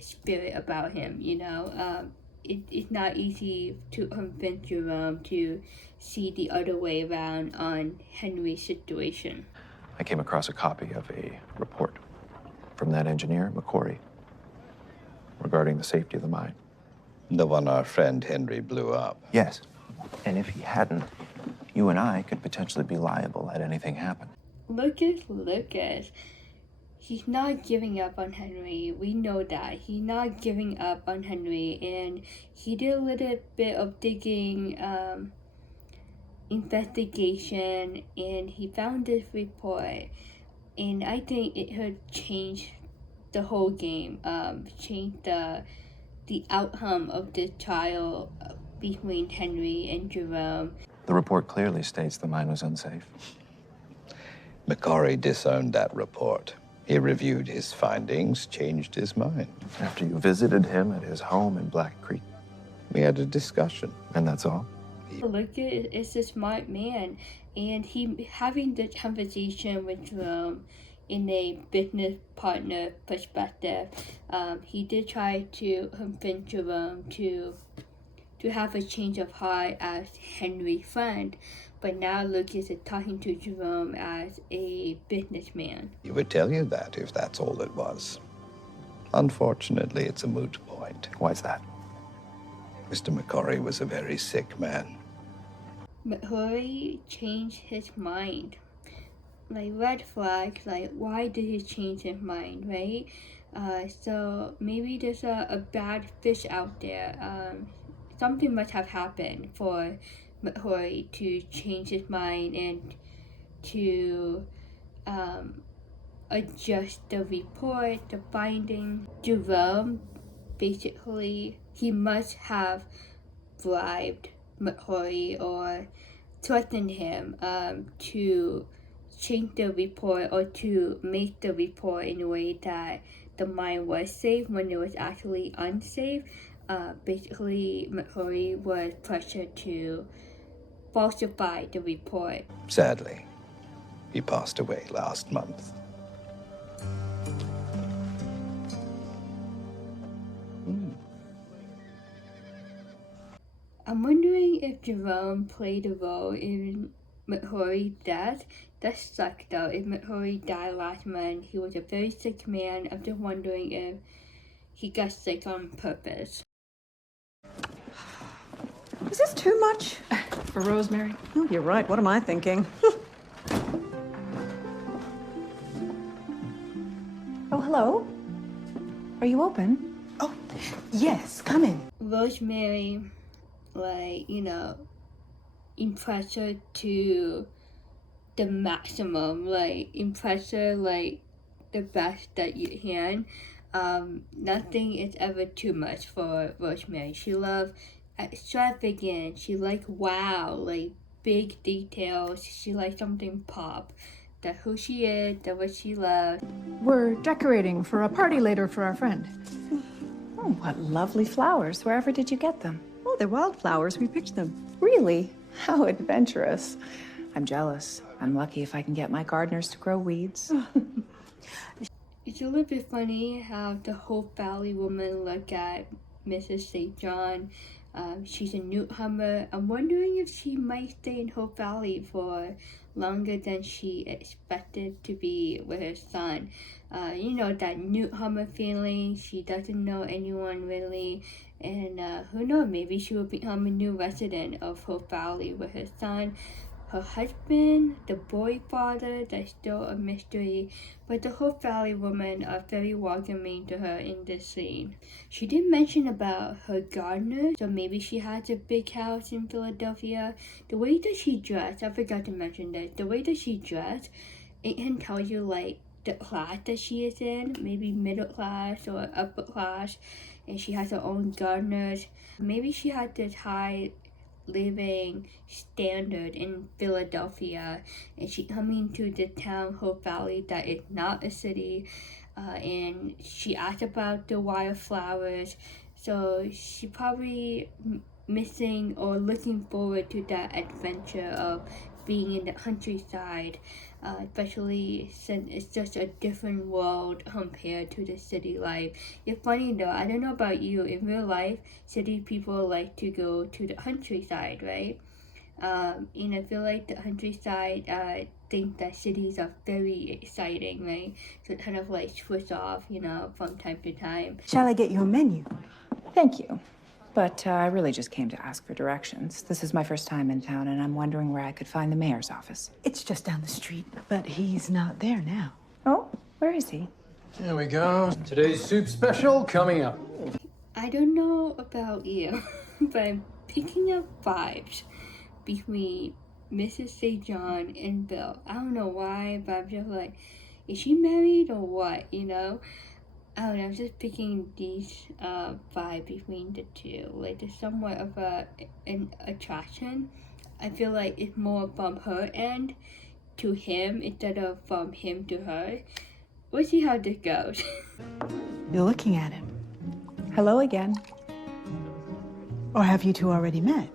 spirit about him, you know? It's not easy to convince Jerome to see the other way around on Henry's situation. I came across a copy of a report from that engineer, McCory, regarding the safety of the mine. The one our friend Henry blew up. Yes. And if he hadn't, you and I could potentially be liable let anything happen. Lucas. He's not giving up on Henry. We know that. He's not giving up on Henry. And he did a little bit of digging, investigation, and he found this report. And I think it could change the whole game, change the outcome of the trial between Henry and Jerome. The report clearly states the mine was unsafe. McCory disowned that report. He reviewed his findings, changed his mind. After you visited him at his home in Black Creek. We had a discussion. And that's all? Lucas is a smart man, and he having this conversation with Jerome in a business partner perspective, he did try to convince Jerome to have a change of heart as Henry's friend, but now Lucas is talking to Jerome as a businessman. He would tell you that if that's all it was. Unfortunately, it's a moot point. Why's that? Mr. McCory was a very sick man. McCory changed his mind. Like, red flags, like, why did he change his mind, right? So maybe there's a bad fish out there. Something must have happened for McCory to change his mind and to adjust the report, the finding. Jerome, basically, he must have bribed McCory or threatened him to change the report or to make the report in a way that the mine was safe when it was actually unsafe. Basically, McCory was pressured to falsify the report. Sadly, he passed away last month. I'm wondering if Jerome played a role in McCory's death. That sucked though. If McCory died last month, he was a very sick man. I'm just wondering if he got sick on purpose. Is this too much? For Rosemary? Oh, you're right. What am I thinking? Oh, hello? Are you open? Oh, yes, come in. Rosemary, like, you know, impress her to the maximum. Like, impress her like the best that you can. Nothing is ever too much for Rosemary. She loves extravagant. She like wow, like big details. She likes something pop. that who she is, that what she loves. We're decorating for a party later for our friend. Oh, what lovely flowers. Wherever did you get them? Oh, they're wildflowers. We picked them. Really? How adventurous. I'm jealous. I'm lucky if I can get my gardeners to grow weeds. It's a little bit funny how the Hope Valley woman look at Mrs. St. John. She's a newcomer. I'm wondering if she might stay in Hope Valley for longer than she expected to be with her son. You know, that newcomer feeling. She doesn't know anyone really. And who knows, maybe she will become a new resident of Hope Valley with her son. Her husband, the boy father, that's still a mystery, but the Hope Valley women are very welcoming to her in this scene. She did mention about her gardener, so maybe she has a big house in Philadelphia. The way that she dressed, I forgot to mention that, the way that she dressed, it can tell you like the class that she is in, maybe middle class or upper class, and she has her own gardeners. Maybe she had this high living standard in Philadelphia, and she coming to the town Hope Valley that is not a city, and she asked about the wildflowers, so she probably missing or looking forward to that adventure of being in the countryside, especially since it's just a different world compared to the city life. It's funny though, I don't know about you, in real life, city people like to go to the countryside, right? And I feel like the countryside think that cities are very exciting, right? So it kind of like switch off, you know, from time to time. Shall I get you a menu? Thank you. But I really just came to ask for directions. This is my first time in town, and I'm wondering where I could find the mayor's office. It's just down the street, but he's not there now. Oh, where is he? There we go. Today's soup special coming up. I don't know about you, but I'm picking up vibes between Mrs. St. John and Bill. I don't know why, but I'm just like, is she married or what, you know? I don't know, I'm just picking these vibe between the two. Like, there's somewhat of an attraction. I feel like it's more from her end to him instead of from him to her. We'll see how this goes. You're looking at him. Hello again. Or have you two already met?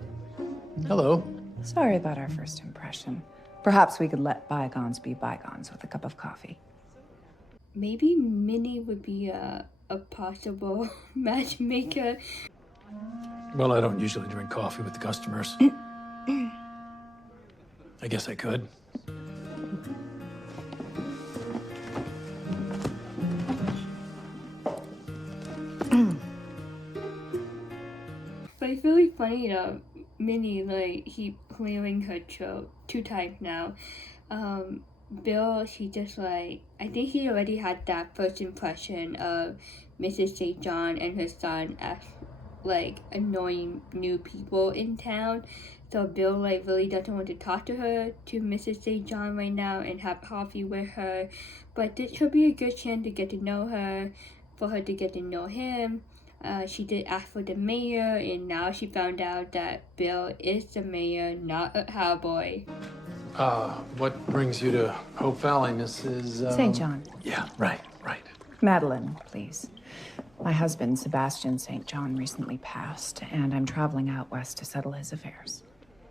Hello. Sorry about our first impression. Perhaps we could let bygones be bygones with a cup of coffee. Maybe Minnie would be a possible matchmaker. Well, I don't usually drink coffee with the customers. I guess I could. But it's really funny though, Minnie, like, he clearing her throat 2 times now. Bill, she just like, I think he already had that first impression of Mrs. St. John and her son as like annoying new people in town. So Bill like really doesn't want to talk to her, to Mrs. St. John right now and have coffee with her. But this could be a good chance to get to know her, for her to get to know him. She did ask for the mayor, and now she found out that Bill is the mayor, not a cowboy. What brings you to Hope Valley, Mrs. St. John. Yeah, right. Madeline, please. My husband, Sebastian St. John, recently passed, and I'm traveling out west to settle his affairs.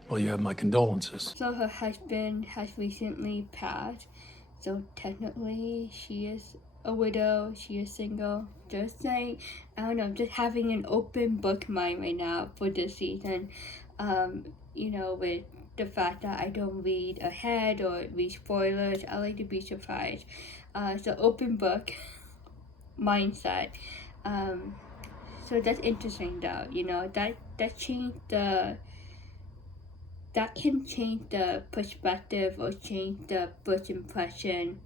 Well, you have my condolences. So her husband has recently passed, so technically she is a widow, she is single. Just saying, I don't know, I'm just having an open book mind right now for this season. You know, with the fact that I don't read ahead or read spoilers, I like to be surprised. So open book mindset. So that's interesting though, you know, that can change the perspective or change the first impression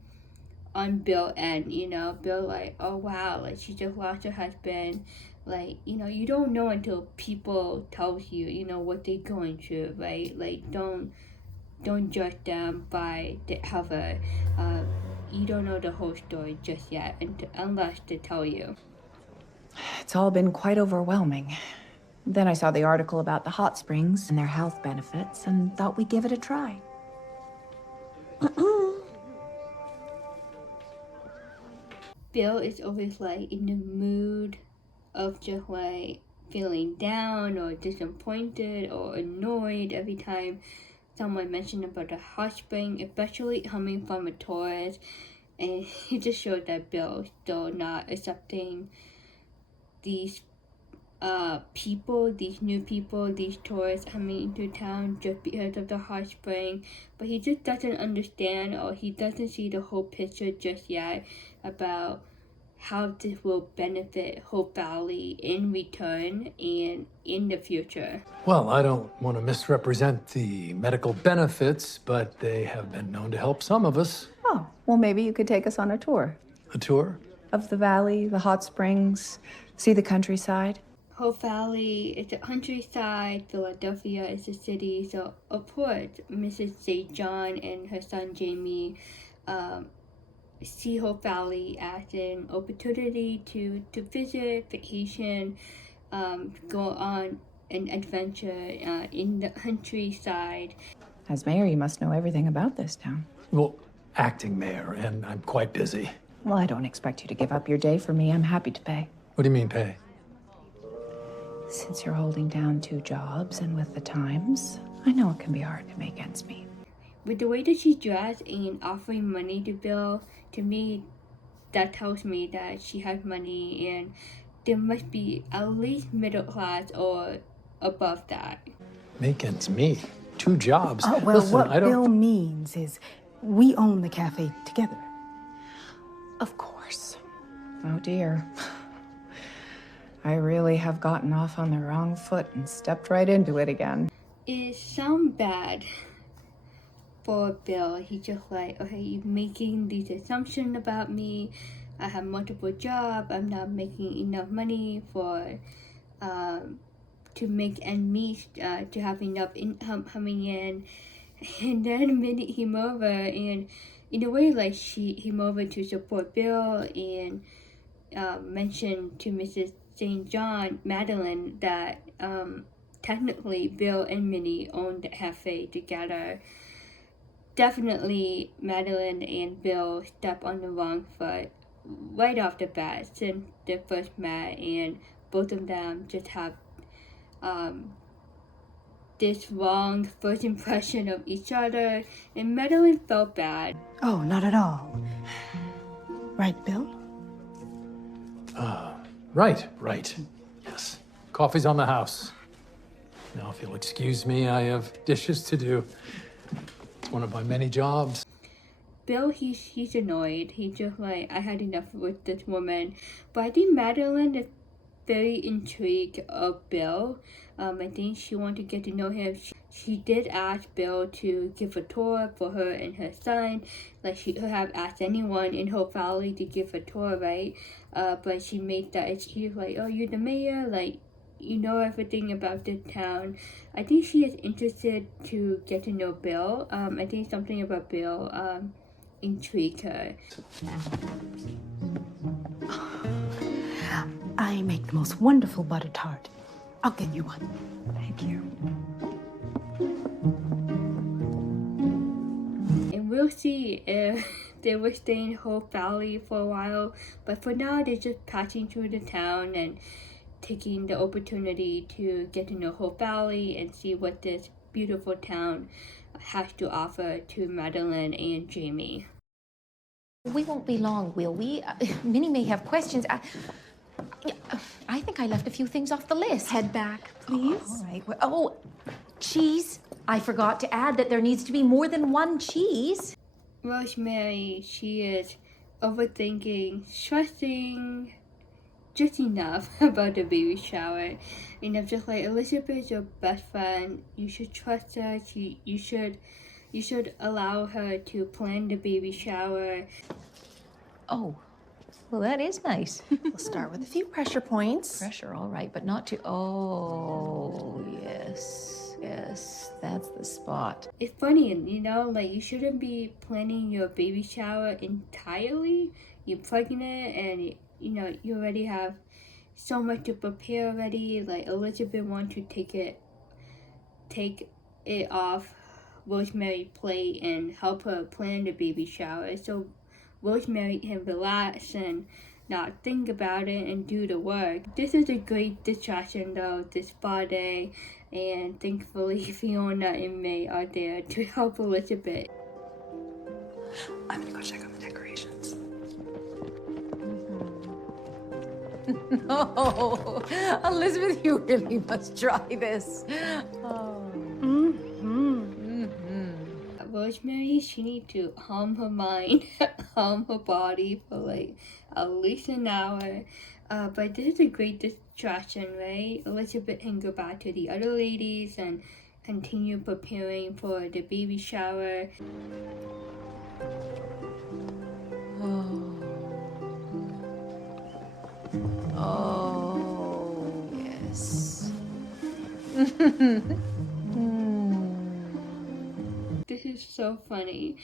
on Bill and, you know, Bill like, oh wow, like she just lost her husband. Like, you know, you don't know until people tell you, you know, what they're going through, right? Like, don't judge them by the cover. You don't know the whole story just yet, unless they tell you. It's all been quite overwhelming. Then I saw the article about the hot springs and their health benefits and thought we'd give it a try. Bill is always like in the mood of just like feeling down or disappointed or annoyed every time someone mentioned about the hot spring, especially coming from a tourist. And he just showed that Bill still not accepting these people, these new people, these tourists coming into town just because of the hot spring. But he just doesn't understand, or he doesn't see the whole picture just yet about how this will benefit Hope Valley in return and in the future. Well, I don't want to misrepresent the medical benefits, but they have been known to help some of us. Oh, well, maybe you could take us on a tour. A tour? Of the valley, the hot springs, see the countryside. Hope Valley is the countryside, Philadelphia is the city, so of course Mrs. St. John and her son Jamie see Hope Valley as an opportunity to visit, vacation, go on an adventure in the countryside. As mayor, you must know everything about this town. Well, acting mayor, and I'm quite busy. Well, I don't expect you to give up your day for me. I'm happy to pay. What do you mean, pay? Since you're holding down 2 jobs and with the times, I know it can be hard to make ends meet. With the way that she's dressed and offering money to Bill, to me, that tells me that she has money and there must be at least middle class or above that. Make ends meet. 2 jobs. Well, Listen, what I don't... Bill means is we own the cafe together. Of course. Oh, dear. I really have gotten off on the wrong foot and stepped right into it again. It sounds bad for Bill. He's just like, okay, you're making these assumptions about me. I have multiple jobs. I'm not making enough money for to make ends meet, to have enough income coming in. And then the minute he came over, and in a way, like he came over to support Bill and mentioned to Mrs. St. John, Madeline, that technically Bill and Minnie owned the cafe together. Definitely Madeline and Bill stepped on the wrong foot right off the bat since they first met, and both of them just have this wrong first impression of each other, and Madeline felt bad. Oh, not at all. Right, Bill? Right. Yes. Coffee's on the house. Now, if you'll excuse me, I have dishes to do. It's one of my many jobs. Bill, he's annoyed. He's just like, I had enough with this woman. But I think Madeline is very intrigued of Bill. I think she wanted to get to know him. She did ask Bill to give a tour for her and her son. Like, she could have asked anyone in Hope Valley to give a tour, right? But she made that excuse like, oh, you're the mayor? Like, you know everything about the town. I think she is interested to get to know Bill. I think something about Bill intrigued her. I make the most wonderful butter tart. I'll get you one. Thank you. And we'll see if they will stay in Hope Valley for a while. But for now, they're just passing through the town and taking the opportunity to get to know Hope Valley and see what this beautiful town has to offer to Madeline and Jamie. We won't be long, will we? Minnie may have questions. I think I left a few things off the list. Head back, please. All right. Oh, cheese. I forgot to add that there needs to be more than 1 cheese. Rosemary, she is overthinking, stressing just enough about the baby shower. And I'm just like, Elizabeth is your best friend. You should trust her. You should allow her to plan the baby shower. Oh, well, that is nice. We'll start with a few pressure points. Pressure, all right, but not too. Oh, yes, that's the spot. It's funny, you know, like you shouldn't be planning your baby shower entirely. You're pregnant and you know, you already have so much to prepare already. Like Elizabeth wants to take it off Rosemary's plate and help her plan the baby shower. So Rosemary can relax and not think about it and do the work. This is a great distraction though, this spa day, and thankfully Fiona and May are there to help Elizabeth. I'm gonna go check on the decorations. No, Elizabeth, you really must try this. Oh. Rosemary, she needs to calm her mind, calm her body for like at least an hour. But this is a great distraction, right? Elizabeth can go back to the other ladies and continue preparing for the baby shower. Oh, yes. This is so funny.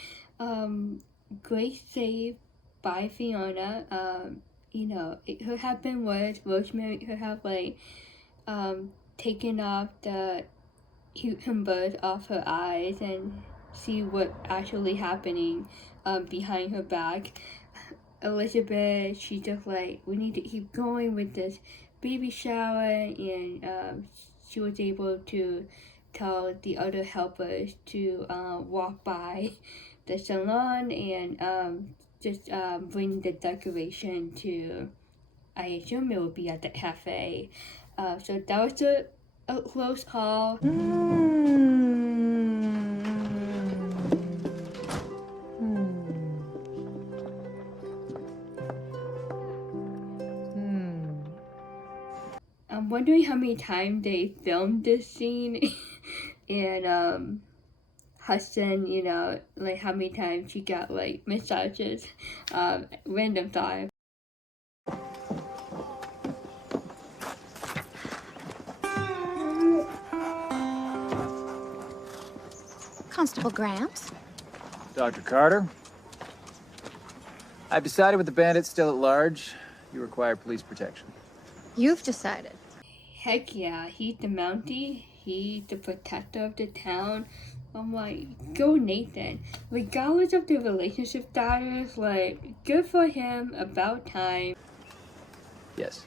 Great save by Fiona. You know, it could have been worse. Rosemary could have like taken off the cucumbers off her eyes and see what actually happening behind her back. Elizabeth, she just like, we need to keep going with this baby shower, and she was able to tell the other helpers to walk by the salon and just bring the decoration to, I assume it would be at the cafe. So that was a close call. I'm wondering how many times they filmed this scene and Hudson, you know, like how many times she got like massages, random time. Constable Gramps? Dr. Carter, I've decided with the bandits still at large, you require police protection. You've decided. Heck yeah, he's the Mountie, he's the protector of the town. I'm like, go Nathan. Regardless of the relationship status, like, good for him, about time. Yes.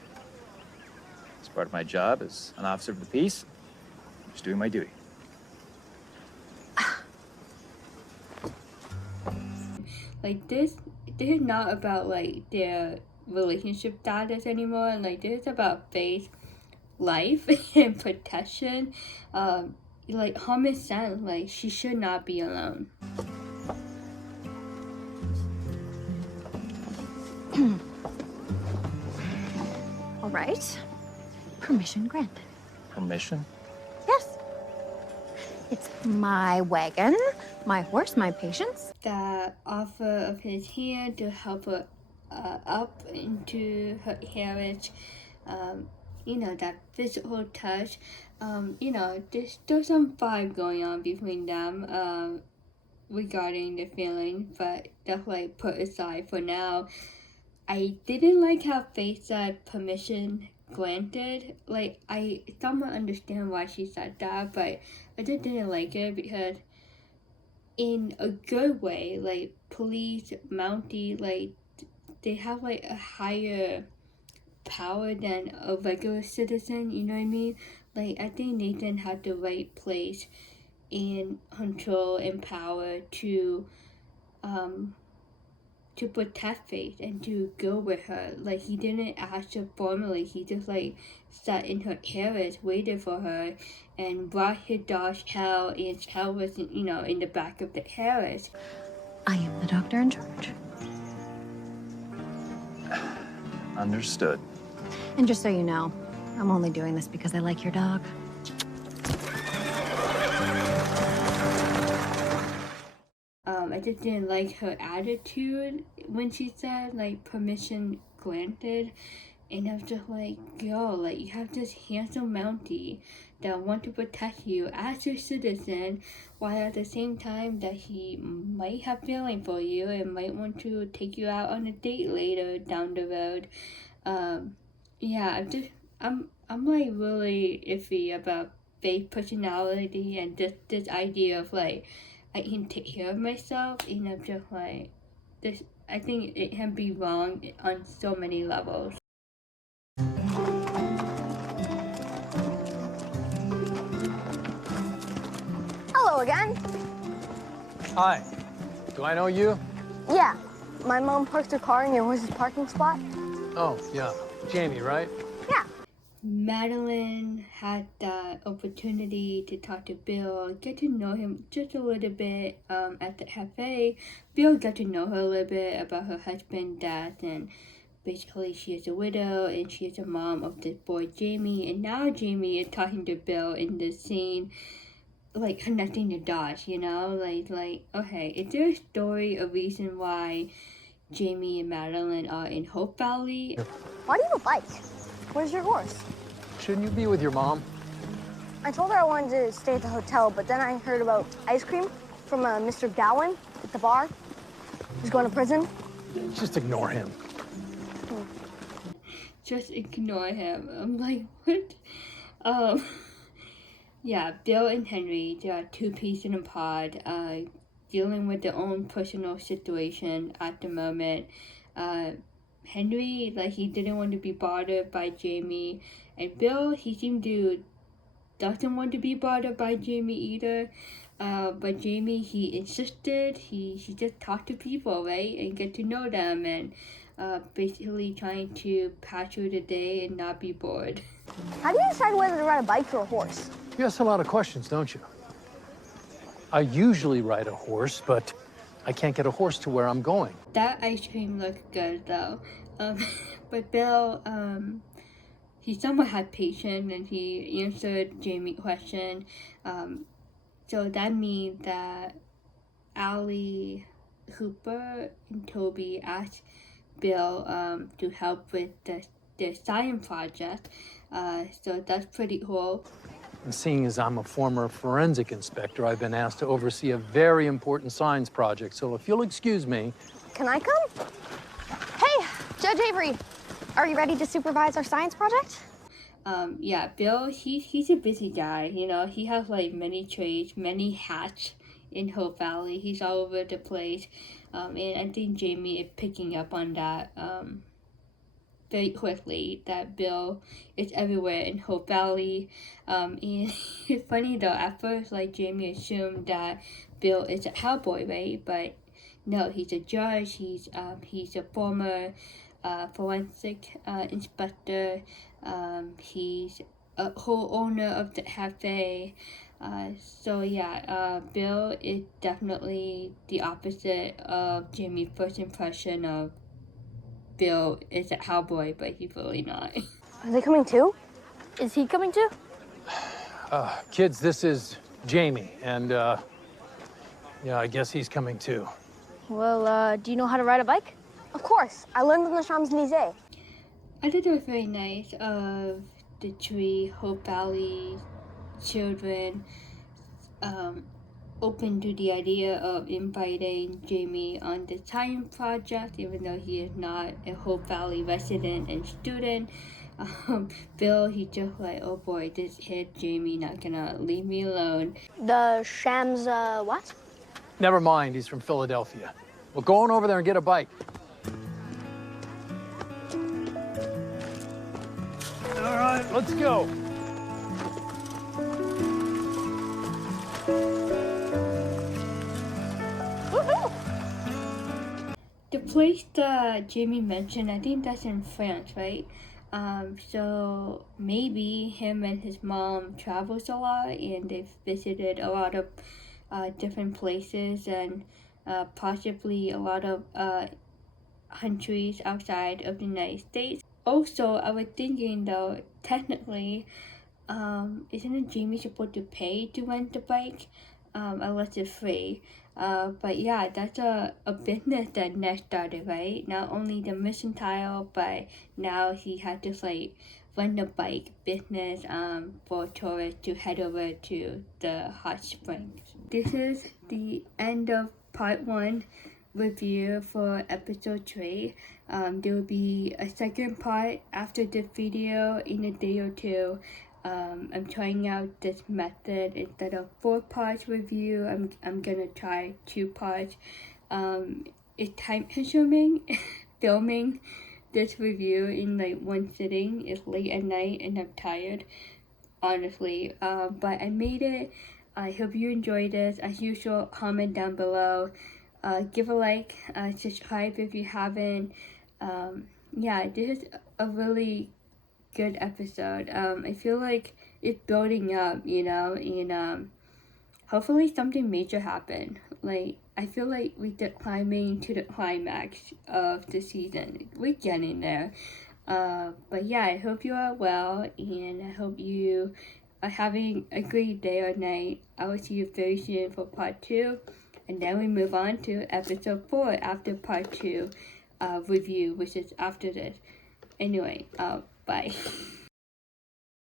As part of my job as an officer of the peace, I'm just doing my duty. Like, this is not about, like, their relationship status anymore. Like, this is about faith, life, and protection. Like, common sense, like, she should not be alone. All right. Permission granted. Permission? Yes. It's my wagon, my horse, my patience. The offer of his hand to help her up into her carriage, you know, that physical touch, you know, there's some vibe going on between them regarding the feeling, but definitely put aside for now. I didn't like how Faith said permission granted. Like, I somewhat understand why she said that, but I just didn't like it because in a good way, like, police, Mountie, like, they have, like, a higher power than a regular citizen, you know what I mean? Like, I think Nathan had the right place in control and power to protect Faith and to go with her. Like, he didn't ask her formally, he just, like, sat in her carriage, waited for her, and brought his dog Cal, and Cal was, you know, in the back of the carriage. I am the doctor in charge. Understood. And just so you know, I'm only doing this because I like your dog. I just didn't like her attitude when she said, like, permission granted. And I was just like, girl, like, you have this handsome Mountie that want to protect you as a citizen, while at the same time that he might have feeling for you and might want to take you out on a date later down the road. Yeah, I'm like really iffy about Faith's personality and this idea of like, I can take care of myself, and I'm just like, this I think it can be wrong on so many levels. Hello again. Hi. Do I know you? Yeah, my mom parked her car in your horse's parking spot. Oh, yeah. Jamie, right? Yeah. Madeline had the opportunity to talk to Bill, get to know him just a little bit at the cafe. Bill got to know her a little bit about her husband's death, and basically she is a widow and she is a mom of this boy Jamie. And now Jamie is talking to Bill in this scene, like connecting the dots, you know? Like okay, is there a story, a reason why Jamie and Madeline are in Hope Valley? Why do you have a bike? Where's your horse? Shouldn't you be with your mom? I told her I wanted to stay at the hotel, but then I heard about ice cream from Mr. Gowan at the bar. He's going to prison. Just ignore him. Just ignore him. I'm like, what? Yeah, Bill and Henry, they are two peas in a pod, dealing with their own personal situation at the moment. Henry, like, he didn't want to be bothered by Jamie, and Bill, he seemed to doesn't want to be bothered by Jamie either. But Jamie, he insisted, he just talked to people, right, and get to know them, and basically trying to pass through the day and not be bored. How do you decide whether to ride a bike or a horse? You ask a lot of questions, don't you? I usually ride a horse, but I can't get a horse to where I'm going. That ice cream looked good, though. But Bill, he somewhat had patience, and he answered Jamie's question. So that means that Allie, Hooper, and Toby asked Bill to help with their science project. So that's pretty cool. And seeing as I'm a former forensic inspector, I've been asked to oversee a very important science project. So if you'll excuse me. Can I come? Hey, Judge Avery, are you ready to supervise our science project? Yeah, Bill, he's a busy guy, you know. He has like many trades, many hats in Hope Valley. He's all over the place. And I think Jamie is picking up on that very quickly, that Bill is everywhere in Hope Valley. And it's funny though, at first, like, Jamie assumed that Bill is a cowboy, right? But no, he's a judge. He's a former forensic inspector. He's a co-owner of the cafe. So yeah, Bill is definitely the opposite of Jamie's first impression of Bill is a cowboy, but he's really not. Are they coming too? Is he coming too? Kids, this is Jamie, and yeah, I guess he's coming too. Well, do you know how to ride a bike? Of course. I learned on the Champs-Élysées. I thought it was very nice of the three Hope Valley children open to the idea of inviting Jamie on the science project, even though he is not a Hope Valley resident and student. Bill, he just like, oh boy, this kid Jamie not gonna leave me alone. The Shams, what? Never mind, he's from Philadelphia. Well, go on over there and get a bike. All right, let's go. The place that Jamie mentioned, I think that's in France, right? So maybe him and his mom travels a lot and they've visited a lot of different places and possibly a lot of countries outside of the United States. Also, I was thinking though, technically, isn't Jamie supposed to pay to rent the bike? Unless it's free. But yeah, that's a business that Ned started, right? Not only the mercantile, but now he had to like rent a bike business for tourists to head over to the hot springs. This is the end of part 1 review for episode 3. There will be a second part after this video in a day or two. I'm trying out this method. Instead of 4 parts review, I'm gonna try 2 parts. it's time consuming filming this review in like one sitting. It's late at night and I'm tired, honestly. But I made it. I hope you enjoyed this. As usual, comment down below. Give a like, subscribe if you haven't. Yeah, this is a really good episode. I feel like it's building up, you know, and hopefully something major happen. Like, I feel like we're climbing to the climax of the season. We're getting there. But yeah, I hope you are well, and I hope you are having a great day or night. I will see you very soon for part 2, and then we move on to episode 4 after part 2 review, which is after this. Anyway, bye.